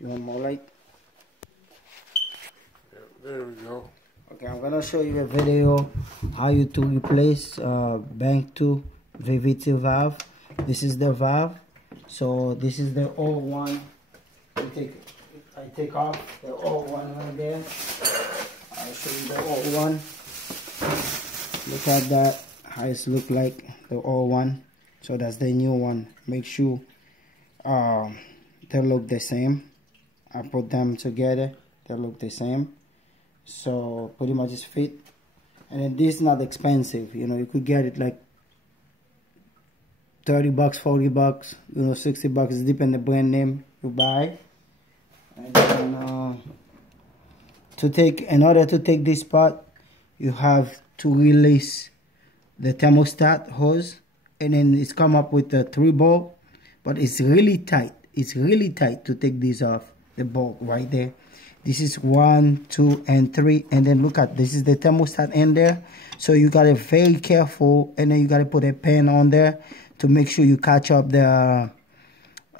You want more light? There we go. Okay, I'm gonna show you a video how you to replace bank 2 VVT valve. This is the valve. So this is the old one. I take off the old one right there. I'll show you the old one. Look at that, how it look like, the old one. So that's the new one. Make sure they look the same. I put them together, they look the same. So pretty much it's fit. And then this is not expensive, you know, you could get it like 30 bucks, 40 bucks, you know, 60 bucks, it depends on the brand name you buy. And then in order to take this part, you have to release the thermostat hose, and then it's come up with a 3 bolt, but it's really tight. It's really tight to take this off, the bolt right there. This is 1, 2, and 3, and then look at this is the thermostat in there. So you gotta be very careful, and then you gotta put a pen on there to make sure you catch up the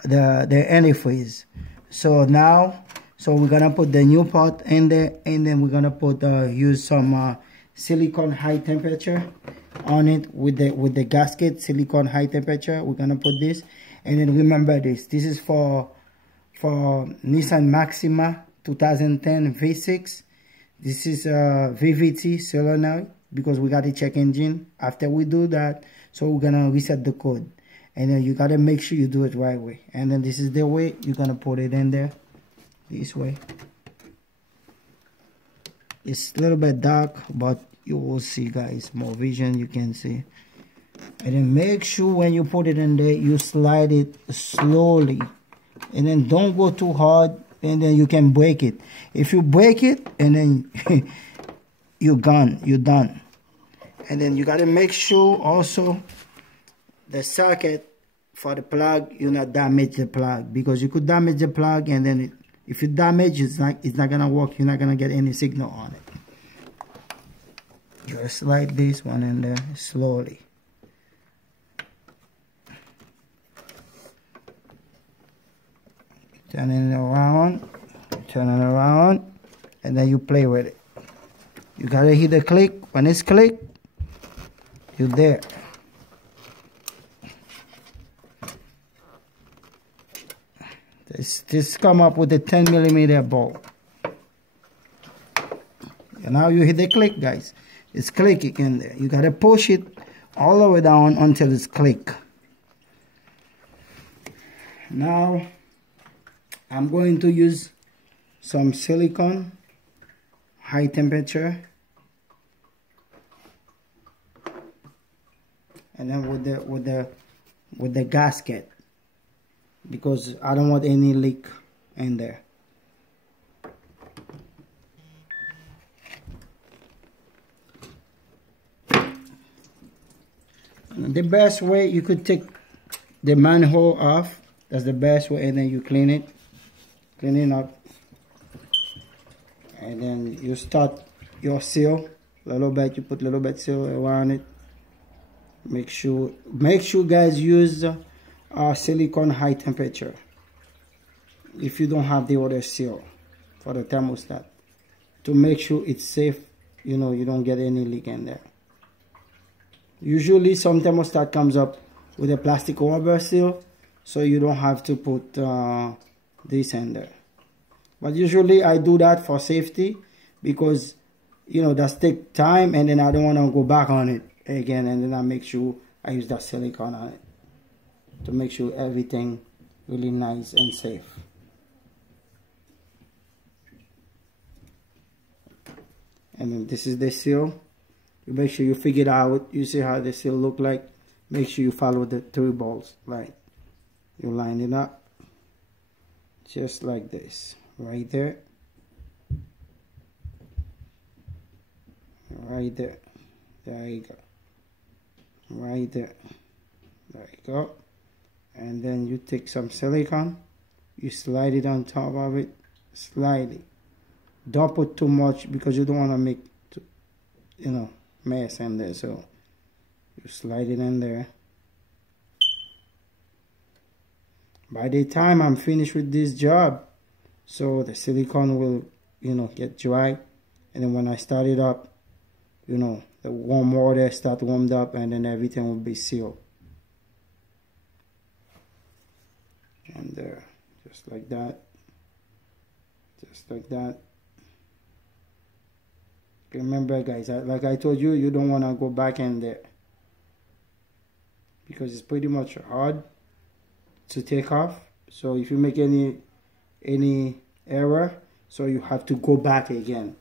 antifreeze. So now, we're gonna put the new part in there, and then we're gonna put use some silicone high temperature on it with the gasket. Silicone high temperature. We're gonna put this, and then remember this. This is for Nissan Maxima 2010 V6. This is VVT solenoid because we got a check engine. After we do that, so we're gonna reset the code, and then you gotta make sure you do it right way. And then this is the way you're gonna put it in there. This way. It's a little bit dark, but you will see, guys. More vision, you can see. And then make sure when you put it in there, you slide it slowly, and then don't go too hard, and then you can break it. If you break it, and then you're gone, you're done. And then you gotta make sure also the socket for the plug, you not damage the plug, because you could damage the plug, and then if you damage, it's not gonna work. You're not gonna get any signal on it. Just slide this one in there slowly. Turn it around, and then you play with it. You gotta hit the click. When it's click, you're there. This come up with a 10mm bolt. And now you hit the click, guys. It's clicking in there. You gotta push it all the way down until it's click. Now I'm going to use some silicone high temperature, and then with the gasket, because I don't want any leak in there. The best way, you could take the manhole off. That's the best way, and then you clean it up, and then you start your seal a little bit. You put a little bit seal around it. Make sure guys use silicone high temperature if you don't have the other seal for the thermostat, to make sure it's safe, you know, you don't get any leak in there. Usually some thermostat comes up with a plastic rubber seal, so you don't have to put this in there. But usually I do that for safety, because you know that's take time, and then I don't want to go back on it again, and then I make sure I use that silicone on it to make sure everything really nice and safe. And then this is the seal. You make sure you figure it out. You see how the seal look like. Make sure you follow the 3 bolts right. You line it up just like this, right there, right there. There you go. Right there. There you go. And then you take some silicone, you slide it on top of it, slightly. Don't put too much, because you don't want to make, you know, mess in there. So you slide it in there. By the time I'm finished with this job, so the silicone will, you know, get dry, and then when I start it up, you know, the warm water start warmed up, and then everything will be sealed. And just like that, just like that. Remember guys, like I told you, you don't want to go back in there because it's pretty much hard to take off. So if you make any error, so you have to go back again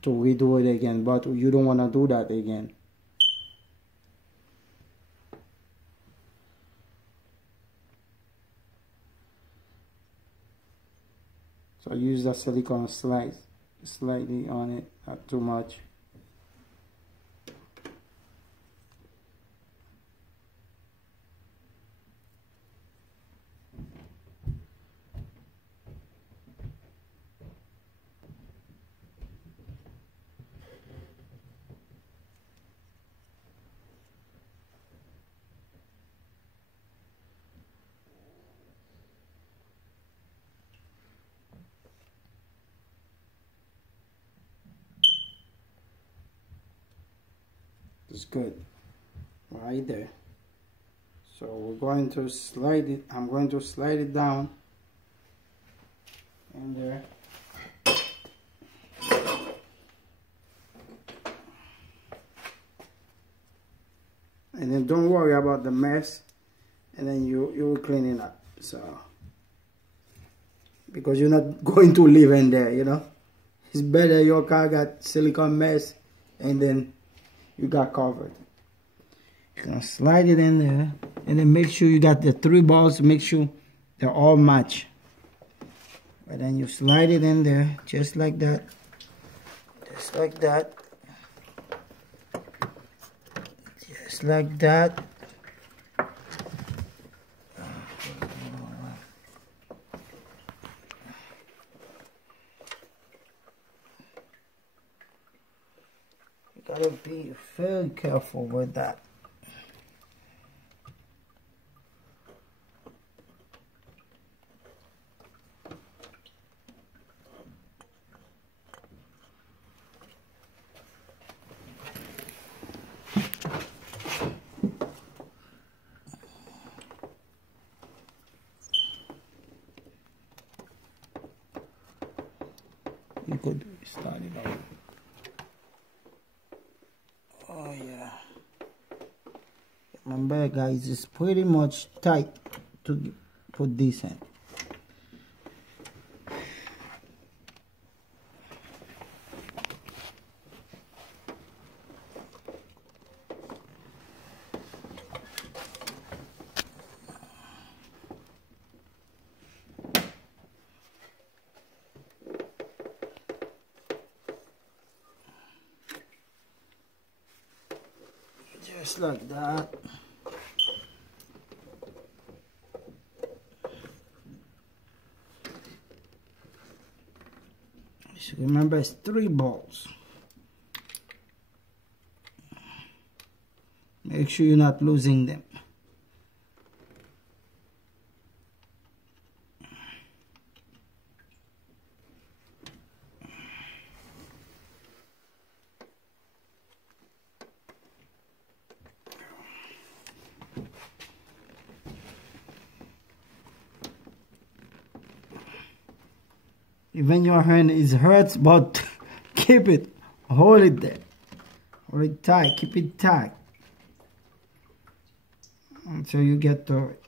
to redo it again, but you don't want to do that again. So I use the silicone slightly on it, not too much. It's good right there. So we're going to slide it. I'm going to slide it down in there. And then don't worry about the mess, and then you will clean it up. So because you're not going to live in there, you know, it's better your car got silicone mess and then you got covered. You're gonna slide it in there, and then make sure you got the 3 balls. Make sure they're all match. And then you slide it in there just like that, just like that, just like that. Gotta be very careful with that. You could start it out. Oh yeah. Remember guys, it's pretty much tight to put this in. Just like that. So remember, it's 3 balls. Make sure you're not losing them. Even your hand is hurts, but keep it, hold it there, hold it tight, keep it tight until you get to it.